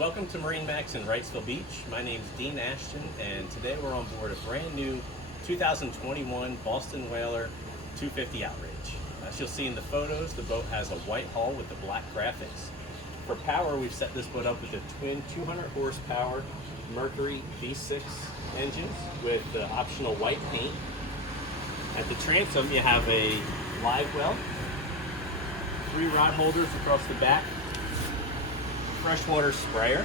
Welcome to MarineMax in Wrightsville Beach. My name is Dean Ashton, and today we're on board a brand new 2021 Boston Whaler 250 Outrage. As you'll see in the photos, the boat has a white hull with the black graphics. For power, we've set this boat up with a twin 200 horsepower Mercury V6 engines with the optional white paint. At the transom, you have a livewell, 3 rod holders across the back, freshwater sprayer.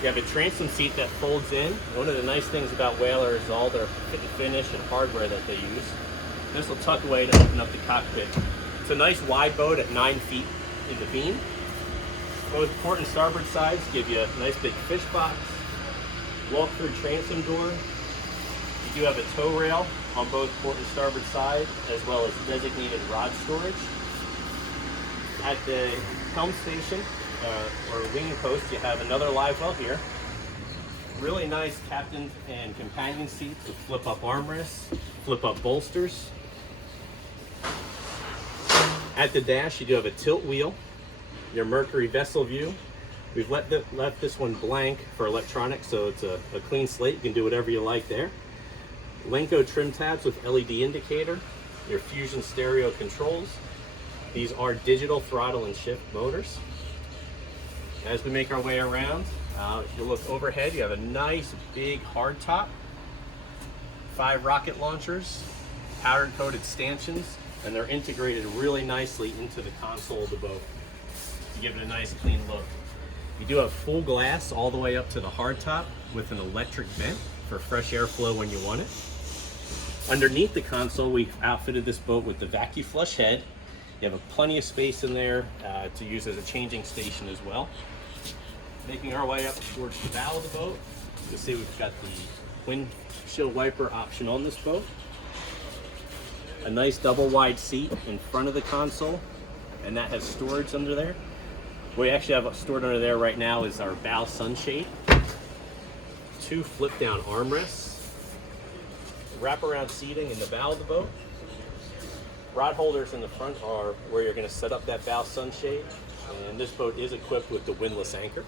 You have a transom seat that folds in. One of the nice things about Whaler is all their fit and finish and hardware that they use. This will tuck away to open up the cockpit. It's a nice wide boat at 9 feet in the beam. Both port and starboard sides give you a nice big fish box, walk-through transom door. You do have a tow rail on both port and starboard side, as well as designated rod storage. At the helm station, or wing post, you have another live well here. Really nice captain and companion seats with flip-up armrests, flip-up bolsters. At the dash, you do have a tilt wheel, your Mercury vessel view. We've left this one blank for electronics, so it's a clean slate. You can do whatever you like there. Lenco trim tabs with LED indicator, your Fusion stereo controls. These are digital throttle and shift motors. As we make our way around, if you look overhead, you have a nice big hard top, 5 rocket launchers, powder coated stanchions, and they're integrated really nicely into the console of the boat to give it a nice clean look. You do have full glass all the way up to the hard top with an electric vent for fresh airflow when you want it. Underneath the console, we outfitted this boat with the vacuum flush head. You have plenty of space in there to use as a changing station as well. Making our way up towards the bow of the boat, you'll see we've got the windshield wiper option on this boat. A nice double wide seat in front of the console, and that has storage under there. What we actually have stored under there right now is our bow sunshade, 2 flip down armrests, wraparound seating in the bow of the boat. Rod holders in the front are where you're going to set up that bow sunshade, and this boat is equipped with the windlass anchor.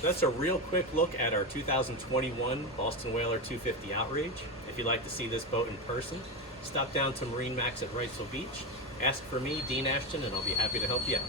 So that's a real quick look at our 2021 Boston Whaler 250 Outrage. If you'd like to see this boat in person, stop down to MarineMax at Wrightsville Beach. Ask for me, Dean Ashton, and I'll be happy to help you out.